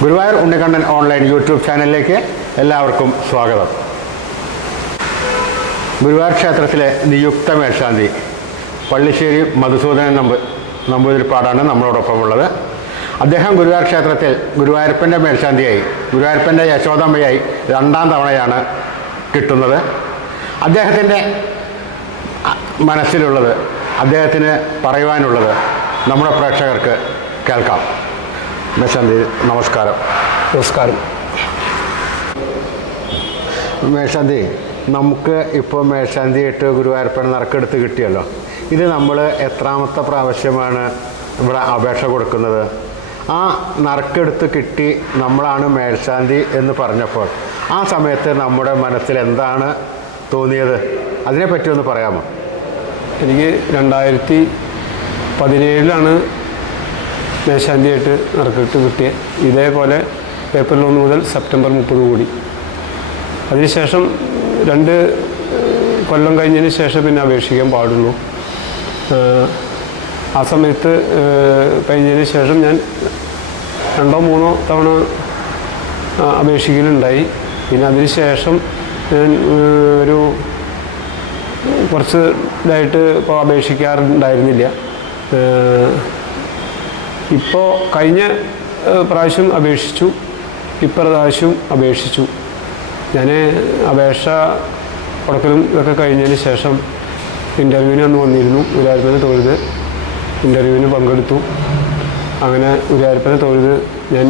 Guruvayur Unnikkannan online YouTube ചാനലിലേക്ക് എല്ലാവർക്കും സ്വാഗതം. ഗുരുവായൂർ ക്ഷേത്രത്തിലെ നിയുക്ത മേൽശാന്തി പള്ളിശ്ശേരി മധുസൂദനൻ നമ്പ് നമ്പൂതിരിപ്പാടാണ് നമ്മളോടൊപ്പം ഉള്ളത് അദ്ദേഹം ഗുരുവായൂർ ക്ഷേത്രത്തിൽ ഗുരുവായൂരപ്പന്റെ മേൽശാന്തിയായി ഗുരുവായൂരപ്പന്റെ യശോദമ്മയായി രണ്ടാം തവണയാണ് കിട്ടുന്നത്. അദ്ദേഹത്തിന്റെ മനസ്സിലുള്ളത് അദ്ദേഹത്തിന് പറയുവാനുള്ളത് നമ്മുടെ പ്രേക്ഷകർക്ക് കേൾക്കാം. മേശാന്തി നമസ്കാരം. നമസ്കാരം. മേശാന്തി നമുക്ക് ഇപ്പോൾ മേശാന്തിയായിട്ട് ഗുരുവായൂരപ്പൻ നറുക്കെടുത്ത് കിട്ടിയല്ലോ. ഇത് നമ്മൾ എത്രാമത്തെ പ്രാവശ്യമാണ് ഇവിടെ അപേക്ഷ കൊടുക്കുന്നത്? ആ നറുക്കെടുത്ത് കിട്ടി നമ്മളാണ് മേൽശാന്തി എന്ന് പറഞ്ഞപ്പോൾ ആ സമയത്ത് നമ്മുടെ മനസ്സിൽ എന്താണ് തോന്നിയത്? അതിനെപ്പറ്റി ഒന്ന് പറയാമോ? എനിക്ക് രണ്ടായിരത്തി പതിനേഴിലാണ് മേശാന്തിയായിട്ട് നറുക്കിട്ട് കിട്ടിയ ഇതേപോലെ ഏപ്രിൽ ഒന്ന് മുതൽ സെപ്റ്റംബർ മുപ്പത് കൂടി. അതിനുശേഷം രണ്ട് കൊല്ലം കഴിഞ്ഞതിന് ശേഷം പിന്നെ അപേക്ഷിക്കാൻ പാടുള്ളൂ. ആ സമയത്ത് കഴിഞ്ഞതിന് ശേഷം ഞാൻ രണ്ടോ മൂന്നോ തവണ അപേക്ഷിക്കലുണ്ടായി. പിന്നെ അതിന് ശേഷം ഞാൻ ഒരു കുറച്ച് ഇതായിട്ട് ഇപ്പോൾ അപേക്ഷിക്കാറുണ്ടായിരുന്നില്ല. ഇപ്പോൾ കഴിഞ്ഞ പ്രാവശ്യം അപേക്ഷിച്ചു. ഇപ്രാവശ്യം അപേക്ഷിച്ചു. ഞാൻ അപേക്ഷ കൊടുക്കലും ഇതൊക്കെ കഴിഞ്ഞതിന് ശേഷം ഇന്റർവ്യൂവിന് അന്ന് വന്നിരുന്നു ഉരാരിപ്പന തൊഴുത്. ഇന്റർവ്യൂവിന് പങ്കെടുത്തു. അങ്ങനെ ഉരാരിപ്പന തൊഴുത് ഞാൻ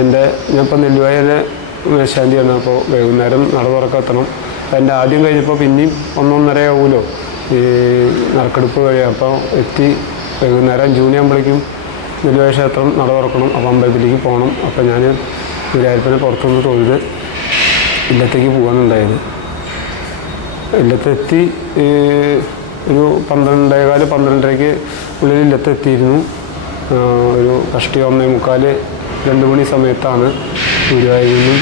എന്റെ ഞാൻ ഇപ്പോൾ നെല്ലുവായയിലെ മേശാന്തിയാണ് അപ്പോൾ വൈകുന്നേരം നട തുറക്കെത്തണം എന്റെ ആദ്യം കഴിഞ്ഞപ്പോൾ പിന്നെയും ഒന്നൊന്നര ആവുമല്ലോ ഈ നറുക്കെടുപ്പ് കഴിയാം അപ്പോൾ എത്തി വൈകുന്നേരം അഞ്ച് മണിയാകുമ്പോഴേക്കും നെല്ലുവായ ക്ഷേത്രം നട തുറക്കണം അപ്പോൾ അമ്പലത്തിലേക്ക് പോകണം. അപ്പോൾ ഞാൻ ഗുരുവായൂരപ്പനെ പുറത്തുനിന്ന് തൊഴുത് ഇല്ലത്തേക്ക് പോകാനുണ്ടായത്. ഇല്ലത്തെത്തി ഒരു പന്ത്രണ്ടേകാൽ പന്ത്രണ്ടരയ്ക്ക് ഉള്ളിൽ ഇല്ലത്തെത്തിയിരുന്നു. ഒരു കഷ്ടി ഒന്നേ മുക്കാൽ രണ്ട് മണി സമയത്താണ് ഗുരുവായൂരിൽ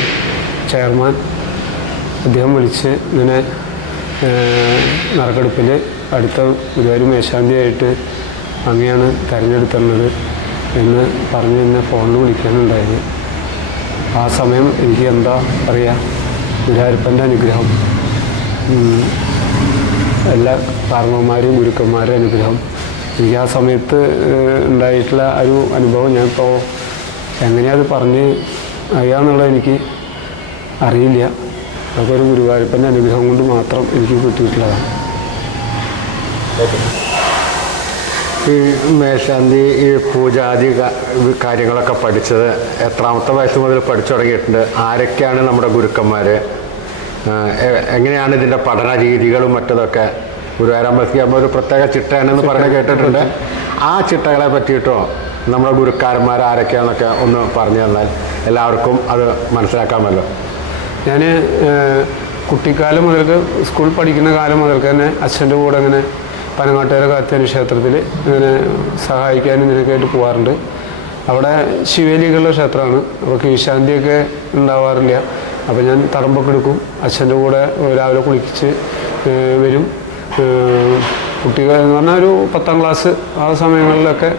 ചെയർമാൻ അദ്ദേഹം വിളിച്ച് ഇങ്ങനെ നറുക്കെടുപ്പിൽ അടുത്ത ഗുരുവായൂർ മേശാന്തിയായിട്ട് അങ്ങനെയാണ് തിരഞ്ഞെടുത്തത് എന്ന് പറഞ്ഞ് എന്നെ ഫോണിൽ വിളിക്കാനുണ്ടായത്. ആ സമയം എനിക്ക് എന്താ പറയുക ഗുരുവായൂരപ്പന്റെ അനുഗ്രഹം. എല്ലാ കാരണവന്മാരും ഗുരുക്കന്മാരുടെ അനുഗ്രഹം. എനിക്ക് ആ സമയത്ത് ഉണ്ടായിട്ടുള്ള ഒരു അനുഭവം ഞാനിപ്പോൾ എങ്ങനെയത് പറഞ്ഞ് അറിയാമെന്നുള്ളത് എനിക്ക് അറിയില്ല. അതൊക്കെ ഒരു ഗുരുവായൂരപ്പന്റെ അനുഗ്രഹം കൊണ്ട് മാത്രം എനിക്ക് കിട്ടിയിട്ടുള്ളതാണ്. ഈ മേശാന്തി ഈ പൂജാതി കാര്യങ്ങളൊക്കെ പഠിച്ചത് എത്രാമത്തെ വയസ്സ് മുതൽ പഠിച്ചു തുടങ്ങിയിട്ടുണ്ട്. ആരൊക്കെയാണ് നമ്മുടെ ഗുരുക്കന്മാർ എങ്ങനെയാണ് ഇതിന്റെ പഠന രീതികളും മറ്റതൊക്കെ? ഗുരുവായൂരമ്പലത്തിൽ ആകുമ്പോൾ ഒരു പ്രത്യേക ചിട്ടയാണെന്ന് പറഞ്ഞ് കേട്ടിട്ടുണ്ട്. ആ ചിട്ടകളെ പറ്റിയിട്ടോ നമ്മുടെ ഗുരുക്കാരന്മാർ ആരൊക്കെയാണെന്നൊക്കെ ഒന്ന് പറഞ്ഞു തന്നാൽ എല്ലാവർക്കും അത് മനസ്സിലാക്കാമല്ലോ. ഞാൻ കുട്ടിക്കാലം മുതൽക്ക് സ്കൂൾ പഠിക്കുന്ന കാലം മുതൽക്ക് തന്നെ അച്ഛന്റെ കൂടെ ഇങ്ങനെ പനങ്ങാട്ടുകര കാത്യാനി ക്ഷേത്രത്തിൽ ഇങ്ങനെ സഹായിക്കാനും ഇതിനൊക്കെയായിട്ട് പോകാറുണ്ട് അവിടെ ശിവേലികളുടെ ക്ഷേത്രമാണ്. അപ്പോൾ കീശാന്തിയൊക്കെ ഉണ്ടാവാറില്ല. അപ്പോൾ ഞാൻ തടമ്പൊക്കെ എടുക്കും. അച്ഛന്റെ കൂടെ രാവിലെ കുളിച്ച് വരും. കുട്ടികൾ എന്ന് പറഞ്ഞാൽ ഒരു പത്താം ക്ലാസ് ആ സമയങ്ങളിലൊക്കെ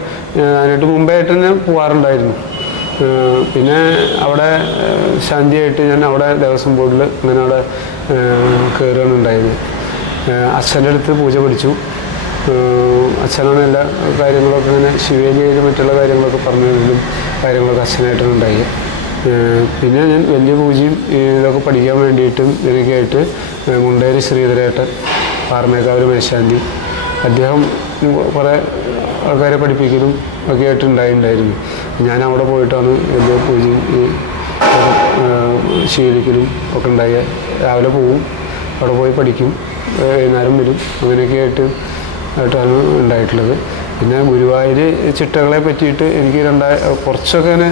അതിനായിട്ട് മുമ്പേ ആയിട്ട് തന്നെ പോകാറുണ്ടായിരുന്നു പിന്നെ അവിടെ ശാന്തിയായിട്ട് ഞാൻ അവിടെ ദേവസ്വം ബോർഡിൽ ഇങ്ങനെ അവിടെ കയറുകയാണ് ഉണ്ടായത്. അച്ഛന്റെ അടുത്ത് പൂജ പഠിച്ചു. അച്ഛനാണ് എല്ലാ കാര്യങ്ങളൊക്കെ ഇങ്ങനെ ശിവേലിയിലും മറ്റുള്ള കാര്യങ്ങളൊക്കെ പറഞ്ഞു തരുന്നതും കാര്യങ്ങളൊക്കെ അച്ഛനായിട്ടാണ് ഉണ്ടായി പിന്നെ ഞാൻ വലിയ പൂജയും ഇതൊക്കെ പഠിക്കാൻ വേണ്ടിയിട്ടും ഇതിനൊക്കെയായിട്ട് മുണ്ടേരി ശ്രീധരേട്ടൻ പാറമേക്കാവൂർ മേശാന്തി അദ്ദേഹം കുറേ ആൾക്കാരെ പഠിപ്പിക്കലും ഒക്കെ ആയിട്ട് ഉണ്ടായിട്ടുണ്ടായിരുന്നു ഞാൻ അവിടെ പോയിട്ടാണ് വലിയ പൂജയും ഈ ശീലിക്കലും ഒക്കെ ഉണ്ടായ. രാവിലെ പോവും അവിടെ പോയി പഠിക്കും നേരം വൈകുന്നേരം വരും അങ്ങനെയൊക്കെ ആയിട്ട് ആയിട്ടാണ് ഉണ്ടായിട്ടുള്ളത്. പിന്നെ ഗുരുവായൂർ ചിട്ടകളെ പറ്റിയിട്ട് എനിക്ക് രണ്ടായ കുറച്ചൊക്കെ ഇങ്ങനെ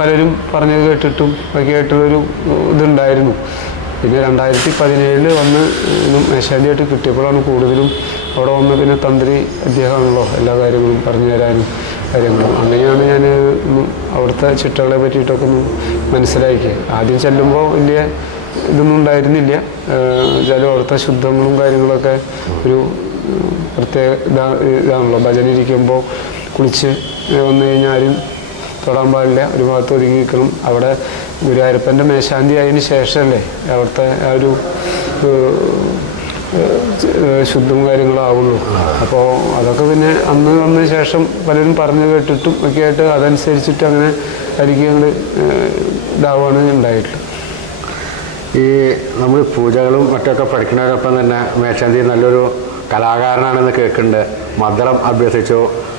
പലരും പറഞ്ഞത് കേട്ടിട്ടും ഒക്കെ ആയിട്ടുള്ളൊരു ഇതുണ്ടായിരുന്നു. പിന്നെ രണ്ടായിരത്തി പതിനേഴിൽ വന്ന് മേശാന്തിയായിട്ട് കിട്ടിയപ്പോഴാണ് കൂടുതലും അവിടെ വന്ന് പിന്നെ തന്ത്രി അദ്ദേഹമാണല്ലോ എല്ലാ കാര്യങ്ങളും പറഞ്ഞു തരാനും കാര്യങ്ങളും. അങ്ങനെയാണ് ഞാൻ അവിടുത്തെ ചിട്ടകളെ പറ്റിയിട്ടൊക്കെ ഒന്ന് മനസ്സിലാക്കിയത് ആദ്യം ചെല്ലുമ്പോൾ വലിയ ഇതൊന്നും ഉണ്ടായിരുന്നില്ല. ചില അവിടുത്തെ ശുദ്ധങ്ങളും കാര്യങ്ങളൊക്കെ ഒരു പ്രത്യേക ഇതാ ഇതാണല്ലോ. ഭജന ഇരിക്കുമ്പോൾ കുളിച്ച് വന്നു കഴിഞ്ഞാൽ ആരും തൊടാൻ പാടില്ല. ഒരു ഭാഗത്ത് ഒതുങ്ങി നിൽക്കണം. അവിടെ ഗുരുവായൂരപ്പന്റെ മേശാന്തി ആയതിനു ശേഷമല്ലേ അവിടുത്തെ ആ ഒരു ശുദ്ധം കാര്യങ്ങളാവുള്ളൂ അപ്പോൾ അതൊക്കെ പിന്നെ അന്ന് വന്ന ശേഷം പലരും പറഞ്ഞു കേട്ടിട്ടും ഒക്കെ ആയിട്ട് അതനുസരിച്ചിട്ട് അങ്ങനെ എനിക്ക് ഞങ്ങൾ ഇതാവുകയാണ് ഉണ്ടായിട്ടുള്ളത്. ഈ നമ്മൾ പൂജകളും മറ്റൊക്കെ പഠിക്കുന്നവരൊപ്പം തന്നെ മേശാന്തി നല്ലൊരു കലാകാരനാണെന്ന് കേൾക്കുന്നുണ്ട് മദ്രം അഭ്യസിച്ചു.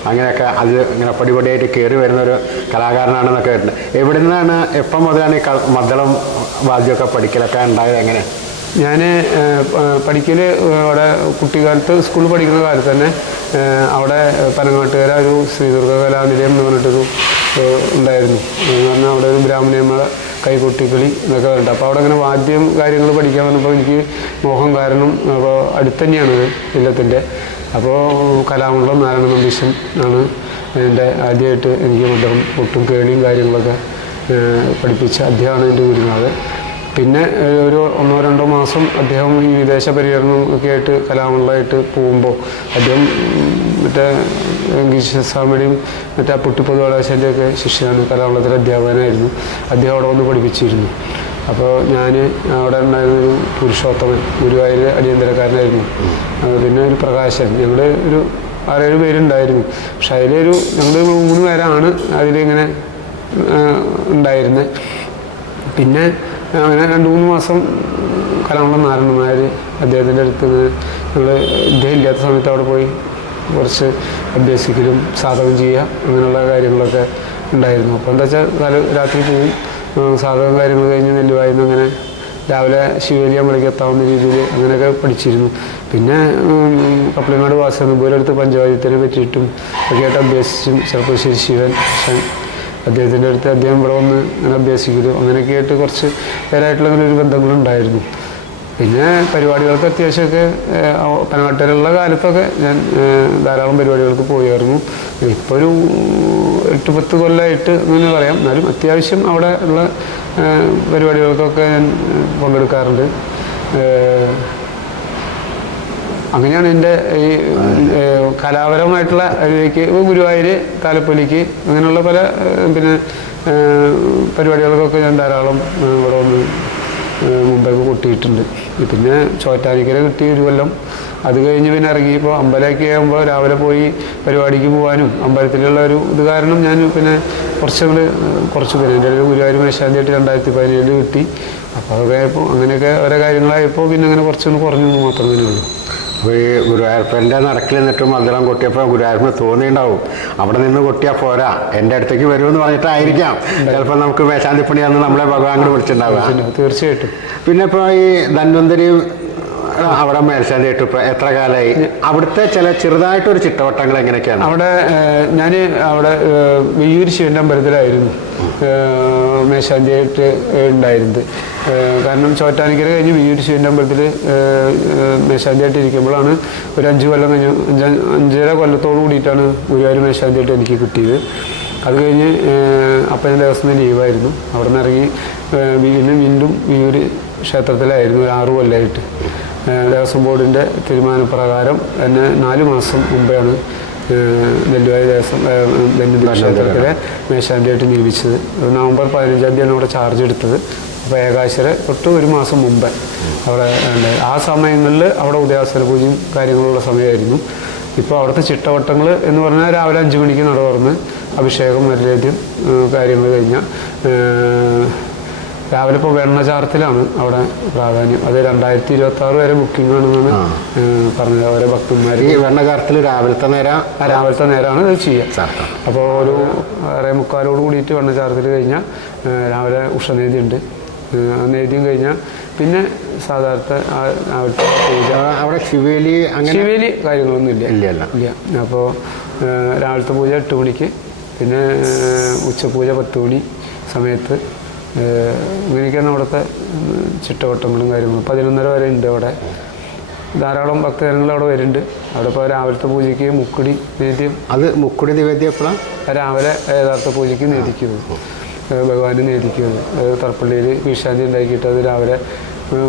അങ്ങനെയൊക്കെ അത് ഇങ്ങനെ പടിപടിയായിട്ട് കയറി വരുന്ന ഒരു കലാകാരനാണെന്നൊക്കെ കേട്ടിട്ടുണ്ട്. എവിടെ നിന്നാണ് എപ്പം മുതലാണ് ഈ മദ്ദളം വാദ്യമൊക്കെ പഠിക്കലൊക്കെ ഉണ്ടായത്? എങ്ങനെ? ഞാൻ പഠിക്കൽ അവിടെ കുട്ടിക്കാലത്ത് സ്കൂളിൽ പഠിക്കുന്ന കാലത്ത് തന്നെ അവിടെ പനങ്ങാട്ടുകര ഒരു ശ്രീദുർഗ കലാനിലയം എന്ന് പറഞ്ഞിട്ടൊരു ഉണ്ടായിരുന്നു. എന്ന് പറഞ്ഞാൽ അവിടെ ഒരു ബ്രാഹ്മണയമ്മ കൈകൊട്ടിക്കളി എന്നൊക്കെ ഉണ്ട് അപ്പോൾ അവിടെ അങ്ങനെ വാദ്യം കാര്യങ്ങൾ പഠിക്കാൻ വന്നപ്പോൾ എനിക്ക് മോഹം കാരണം അപ്പോൾ അടുത്ത് തന്നെയാണ് ഇല്ലത്തിന്റെ അപ്പോൾ കലാമണ്ഡലം നാരായണ നമ്പീശൻ ആണ് എന്റെ ആദ്യമായിട്ട് എനിക്ക് മണ്ഡലം ഒട്ടും കേളിയും കാര്യങ്ങളൊക്കെ പഠിപ്പിച്ച അദ്ദേഹമാണ് എന്റെ ഗുരുനാഥ് പിന്നെ ഒരു ഒന്നോ രണ്ടോ മാസം അദ്ദേഹം ഈ വിദേശ പര്യടനം ഒക്കെ ആയിട്ട് കലാമണ്ഡലമായിട്ട് പോകുമ്പോൾ അദ്ദേഹം മറ്റേ ഗീഷ സ്വാമിയുടെയും മറ്റേ ആ പുട്ടിപ്പൊതുവാളാശന്റെ ഒക്കെ ശിഷ്യനാണ് കലാമണ്ഡലത്തിലെ അധ്യാപകനായിരുന്നു. അദ്ദേഹം അവിടെ വന്ന് പഠിപ്പിച്ചിരുന്നു. അപ്പോൾ ഞാൻ അവിടെ ഉണ്ടായിരുന്ന ഒരു പുരുഷോത്തമൻ ഗുരുവായൂർ അടിയന്തരക്കാരനായിരുന്നു. പിന്നെ ഒരു പ്രകാശൻ ഞങ്ങൾ ഒരു ആറേഴ് പേരുണ്ടായിരുന്നു. പക്ഷെ അതിലൊരു ഞങ്ങൾ മൂന്ന് പേരാണ് അതിലിങ്ങനെ ഉണ്ടായിരുന്നത് പിന്നെ അങ്ങനെ രണ്ട് മൂന്ന് മാസം കലാമണ്ഡലം നാരായണന്മാർ അദ്ദേഹത്തിന്റെ അടുത്ത് ഞങ്ങൾ ഇദ്ദേഹം ഇല്ലാത്ത സമയത്ത് അവിടെ പോയി കുറച്ച് അഭ്യസിക്കലും സാധകം ചെയ്യുക അങ്ങനെയുള്ള കാര്യങ്ങളൊക്കെ ഉണ്ടായിരുന്നു. അപ്പോൾ എന്താ വെച്ചാൽ രാത്രി പോയി സാധകം കാര്യങ്ങൾ കഴിഞ്ഞ് നെല്ലുവായിരുന്നു അങ്ങനെ രാവിലെ ശിവേലി അമ്പലേക്ക് എത്താവുന്ന രീതിയിൽ അങ്ങനെയൊക്കെ പഠിച്ചിരുന്നു. പിന്നെ ഉം, പോലെ അടുത്ത് പഞ്ചവാദ്യത്തിനെ പറ്റിയിട്ടും ഒക്കെ ആയിട്ട് അഭ്യസിച്ചും. ചെറുപ്പശ്ശേരി ശിവൻ അദ്ദേഹത്തിന്റെ അടുത്ത് അദ്ദേഹം ഇവിടെ വന്ന് അങ്ങനെ അഭ്യസിക്കലും അങ്ങനെയൊക്കെ ആയിട്ട് കുറച്ച് പേരായിട്ടുള്ള അങ്ങനെ ഒരു ബന്ധങ്ങളുണ്ടായിരുന്നു. പിന്നെ പരിപാടികൾക്ക് അത്യാവശ്യമൊക്കെ പനവട്ടയിലുള്ള കാലത്തൊക്കെ ഞാൻ ധാരാളം പരിപാടികൾക്ക് പോയായിരുന്നു. ഇപ്പോൾ ഒരു എട്ട് പത്ത് കൊല്ലമായിട്ട് അങ്ങനെ പറയാം. എന്നാലും അത്യാവശ്യം അവിടെ ഉള്ള പരിപാടികൾക്കൊക്കെ ഞാൻ പങ്കെടുക്കാറുണ്ട്. അങ്ങനെയാണ് എന്റെ ഈ കലാപരമായിട്ടുള്ള ഇതിലേക്ക് ഗുരുവായൂർ താലപ്പൊലിക്ക് അങ്ങനെയുള്ള പല പിന്നെ പരിപാടികൾക്കൊക്കെ ഞാൻ ധാരാളം ഇവിടെ വന്ന് മുമ്പേക്ക് കൂട്ടിയിട്ടുണ്ട്. പിന്നെ ചോറ്റാനിക്കര കിട്ടി ഒരു കൊല്ലം. അത് കഴിഞ്ഞ് പിന്നെ ഇറങ്ങിയപ്പോൾ അമ്പലമൊക്കെ ആകുമ്പോൾ രാവിലെ പോയി പരിപാടിക്ക് പോകാനും അമ്പലത്തിലുള്ള ഒരു ഇത് കാരണം ഞാൻ പിന്നെ കുറച്ചുകൂടി കുറച്ച് പിന്നെ എന്റെ ഒരു ഗുരുവായൂർ മേശാന്തിയായിട്ട് രണ്ടായിരത്തി പതിനേഴിൽ കിട്ടി. അപ്പോൾ അതൊക്കെ ആയപ്പോൾ അങ്ങനെയൊക്കെ ഓരോ കാര്യങ്ങളായപ്പോൾ പിന്നെ അങ്ങനെ കുറച്ചൊന്ന് കുറഞ്ഞു മാത്രമേ ഉള്ളൂ. അപ്പോൾ ഈ ഗുരുവായൂരപ്പന്റെ നടക്കിൽ നിന്നിട്ട് കൊട്ടിയപ്പോൾ ഗുരുവായൂരപ്പന് തോന്നിയിട്ടുണ്ടാവും അവിടെ നിന്ന് കൊട്ടിയാൽ പോരാ. എന്റെ അടുത്തേക്ക് വരുമെന്ന് പറഞ്ഞിട്ടായിരിക്കാം. ചിലപ്പോൾ നമുക്ക് മേശാന്തിപ്പണിയാന്ന് നമ്മളെ ഭഗവാൻ കൂടെ വിളിച്ചിട്ടുണ്ടാവുക തീർച്ചയായിട്ടും. പിന്നെ ഇപ്പോൾ ഈ ധന്വന്തരി അവിടെ മേൽശാന്തിയായിട്ട് ഇപ്പൊ എത്ര കാലമായി? അവിടുത്തെ ചില ചെറുതായിട്ട് ഒരു ചിട്ടവട്ടങ്ങൾ എങ്ങനെയൊക്കെയാണ്? അവിടെ ഞാൻ അവിടെ വെയ്യൂർ ശിവന്റെ അമ്പലത്തിലായിരുന്നു. മേശാന്തിയായിട്ട് ഉണ്ടായിരുന്നത്. കാരണം ചോറ്റാനിക്കര കഴിഞ്ഞ് വെയ്യൂർ ശിവന്റെ അമ്പലത്തിൽ മേശാന്തിയായിട്ട് ഇരിക്കുമ്പോഴാണ് ഒരു അഞ്ച് കൊല്ലം കഴിഞ്ഞ് അഞ്ച് അഞ്ചര കൊല്ലത്തോട് കൂടിയിട്ടാണ് ഗുരുവായൂർ മേശാന്തിയായിട്ട് എനിക്ക് കിട്ടിയത്. അത് കഴിഞ്ഞ് അപ്പം എന്റെ ദിവസം ലീവായിരുന്നു. അവിടെ നിന്ന് ഇറങ്ങി വീണ്ടും വീണ്ടും വിയൂർ ക്ഷേത്രത്തിലായിരുന്നു ഒരു ആറു കൊല്ലമായിട്ട് ദേവസ്വം ബോർഡിന്റെ തീരുമാനപ്രകാരം എന്നെ നാല് മാസം മുമ്പെയാണ് നെല്ലുവായി ദേവസ്വം ധന്വന്തരി ക്ഷേത്രത്തിലെ മേശാന്തിയായിട്ട് നിയമിച്ചത് നവംബർ പതിനഞ്ചാം തീയതിയാണ് അവിടെ ചാർജ് എടുത്തത് അപ്പോൾ ഏകാശ്വര തൊട്ട് ഒരു മാസം മുമ്പ് അവിടെ. ആ സമയങ്ങളിൽ അവിടെ ഉദയാസന പൂജയും കാര്യങ്ങളുള്ള സമയമായിരുന്നു ഇപ്പോൾ അവിടുത്തെ ചിട്ടവട്ടങ്ങൾ എന്ന് പറഞ്ഞാൽ രാവിലെ അഞ്ച് മണിക്ക് നട തുറന്ന് അഭിഷേകം നൈവേദ്യം കാര്യങ്ങൾ കഴിഞ്ഞാൽ രാവിലെ ഇപ്പോൾ വെണ്ണചാർത്തിലാണ് അവിടെ പ്രാധാന്യം. അത് രണ്ടായിരത്തി ഇരുപത്തി ആറ് വരെ ബുക്കിംഗ് ആണെന്നാണ് പറഞ്ഞത്. ഓരോ ഭക്തന്മാർ ഈ വെണ്ണചാർത്തിൽ രാവിലത്തെ നേരം രാവിലത്തെ നേരമാണ് ഇത് ചെയ്യുക അപ്പോൾ ഒരു അറേ മുക്കാലോട് കൂടിയിട്ട് വെണ്ണചാർത്തിൽ കഴിഞ്ഞാൽ രാവിലെ ഉഷനേതി ഉണ്ട്. ആ നേദ്യം കഴിഞ്ഞാൽ പിന്നെ സാധാരണ അവിടെ ശിവേലി അങ്ങനെ ശിവേലി കാര്യങ്ങളൊന്നും ഇല്ല. ഇല്ലല്ല ഇല്ല. അപ്പോൾ രാവിലത്തെ പൂജ എട്ട് മണിക്ക് പിന്നെ ഉച്ചപൂജ പത്ത് മണി സമയത്ത് ഇങ്ങനെയൊക്കെയാണ് അവിടുത്തെ ചിട്ടവട്ടങ്ങളും കാര്യങ്ങളും. പതിനൊന്നര വരെ ഉണ്ട് അവിടെ. ധാരാളം ഭക്തജനങ്ങൾ അവിടെ വരുന്നുണ്ട്. അവിടെ ഇപ്പോൾ രാവിലത്തെ പൂജയ്ക്ക് മുക്കുടി നേദ്യം. അത് മുക്കുടി നിവേദ്യം എപ്പോഴാണ് രാവിലെ യഥാർത്ഥ പൂജയ്ക്ക് നേദിക്കുന്നത്. ഭഗവാന് നേദിക്കുന്നത്. തർപ്പള്ളിയിൽ വിഷാന്തി ഉണ്ടാക്കിയിട്ട് അത് രാവിലെ അവിടെ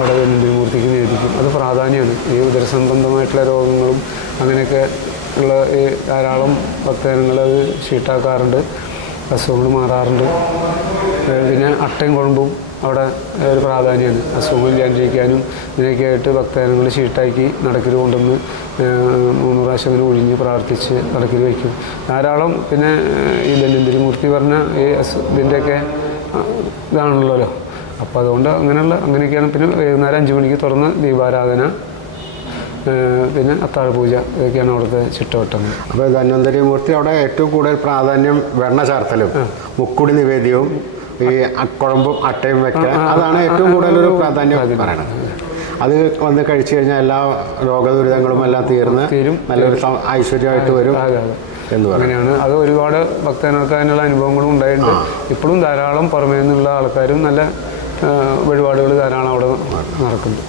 അവിടെ മൂർത്തിക്ക് നേദിക്കും. അത് പ്രാധാന്യമാണ്. ഈ ഉദരസംബന്ധമായിട്ടുള്ള രോഗങ്ങളും അങ്ങനെയൊക്കെ ഉള്ള ഈ ധാരാളം ഭക്തജനങ്ങൾ അത് ഷീട്ടാക്കാറുണ്ട് അസുഖങ്ങൾ മാറാറുണ്ട്. പിന്നെ അട്ടയും കുഴമ്പും അവിടെ ഒരു പ്രാധാന്യമാണ്. അസുഖങ്ങൾ ഇല്ലാണ്ടിരിക്കാനും ഇതിനൊക്കെ ആയിട്ട് ഭക്തജനങ്ങൾ ഷീട്ടാക്കി നടക്കിൽ കൊണ്ടുവന്ന് മൂന്ന് പ്രാവശ്യം അങ്ങനെ ഒഴിഞ്ഞ് പ്രാർത്ഥിച്ച് നടക്കിൽ വയ്ക്കും. ധാരാളം പിന്നെ ഈ ധന്വന്തരി മൂർത്തി പറഞ്ഞ ഈ അസു ഇതിന്റെയൊക്കെ ഇതാണല്ലോ അപ്പോൾ അതുകൊണ്ട് അങ്ങനെയുള്ള അങ്ങനെയൊക്കെയാണ്. പിന്നെ വൈകുന്നേരം അഞ്ച് മണിക്ക് തുറന്ന് ദീപാരാധന പിന്നെ അത്താഴ പൂജ ഇതൊക്കെയാണ് അവിടുത്തെ ചിട്ടവട്ടങ്ങൾ അപ്പോൾ ധന്വന്തരി മൂർത്തി അവിടെ ഏറ്റവും കൂടുതൽ പ്രാധാന്യം വെണ്ണ ചാർത്തലും മുക്കുടി നിവേദ്യവും ഈ കുഴമ്പും അട്ടയും വെക്കുക അതാണ് ഏറ്റവും കൂടുതൽ ഒരു പ്രാധാന്യം പറയണത്. അത് വന്ന് കഴിച്ചു കഴിഞ്ഞാൽ എല്ലാ രോഗദുരിതങ്ങളും എല്ലാം തീർന്ന് തീരും. നല്ലൊരു ഐശ്വര്യമായിട്ട് വരും എന്ന് അങ്ങനെയാണ്. അത് ഒരുപാട് ഭക്തന്മാർക്ക് അതിനുള്ള അനുഭവങ്ങളും ഉണ്ടായിട്ടുണ്ട്. ഇപ്പോഴും ധാരാളം പുറമേ നിന്നുള്ള ആൾക്കാരും നല്ല വഴിപാടുകൾ ധാരാളം അവിടെ നടക്കുന്നുണ്ട്.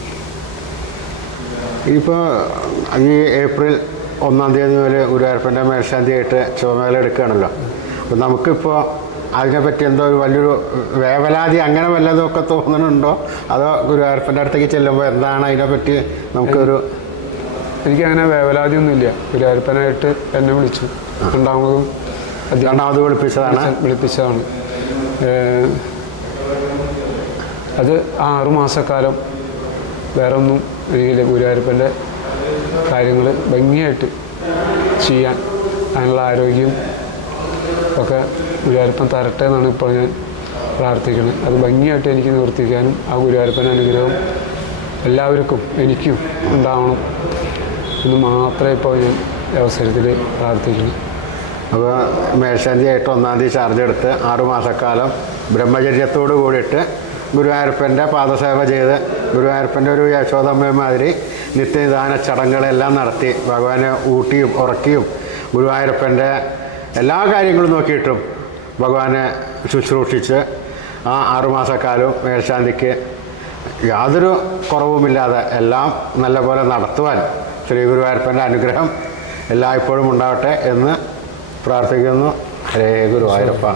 ഇപ്പോൾ ഈ ഏപ്രിൽ ഒന്നാം തീയതി മുതൽ ഗുരുവായൂരപ്പന്റെ മേൽശാന്തിയായിട്ട് ചുമതല എടുക്കുകയാണല്ലോ. അപ്പം നമുക്കിപ്പോൾ അതിനെപ്പറ്റി എന്തോ ഒരു വലിയൊരു വേവലാതി അങ്ങനെ വല്ലതും ഒക്കെ തോന്നുന്നുണ്ടോ? അതോ ഗുരുവായൂരപ്പന്റെ അടുത്തേക്ക് ചെല്ലുമ്പോൾ എന്താണ് അതിനെപ്പറ്റി നമുക്കൊരു എനിക്കങ്ങനെ വേവലാതിയൊന്നുമില്ല. ഗുരുവായൂരപ്പനായിട്ട് എന്നെ വിളിച്ചു. രണ്ടാമതും രണ്ടാമത് വിളിപ്പിച്ചതാണ്. വിളിപ്പിച്ചതാണ്. അത് ആറു മാസക്കാലം വേറെ ഒന്നും എനിക്കില്ല ഗുരുവായൂരപ്പന്റെ കാര്യങ്ങൾ ഭംഗിയായിട്ട് ചെയ്യാൻ അതിനുള്ള ആരോഗ്യം ഒക്കെ ഗുരുവായൂരപ്പൻ തരട്ടെ എന്നാണ് ഇപ്പോൾ ഞാൻ പ്രാർത്ഥിക്കുന്നത്. അത് ഭംഗിയായിട്ട് എനിക്ക് നിവർത്തിക്കാനും ആ ഗുരുവായൂരപ്പന്റെ അനുഗ്രഹം എല്ലാവർക്കും എനിക്കും ഉണ്ടാവണം എന്ന് മാത്രമേ ഇപ്പോൾ ഞാൻ അവസരത്തിൽ പ്രാർത്ഥിക്കുന്നു. അപ്പോൾ മേൽശാന്തിയായിട്ട് ഒന്നാം തീയതി ചാർജ് എടുത്ത് ആറുമാസക്കാലം ബ്രഹ്മചര്യത്തോട് കൂടിയിട്ട് ഗുരുവായൂരപ്പന്റെ പാദസേവ ചെയ്ത് ഗുരുവായൂരപ്പന്റെ ഒരു യശോദമ്മമാതിരി നിത്യനിദാന ചടങ്ങുകളെല്ലാം നടത്തി ഭഗവാനെ ഊട്ടിയും ഉറക്കിയും ഗുരുവായൂരപ്പന്റെ എല്ലാ കാര്യങ്ങളും നോക്കിയിട്ടും ഭഗവാനെ ശുശ്രൂഷിച്ച് ആ ആറുമാസക്കാലവും മേൽശാന്തിക്ക് യാതൊരു കുറവുമില്ലാതെ എല്ലാം നല്ലപോലെ നടത്തുവാൻ ശ്രീ ഗുരുവായൂരപ്പന്റെ അനുഗ്രഹം എല്ലായ്പ്പോഴും ഉണ്ടാവട്ടെ എന്ന് പ്രാർത്ഥിക്കുന്നു. ഹരേ ഗുരുവായൂരപ്പ.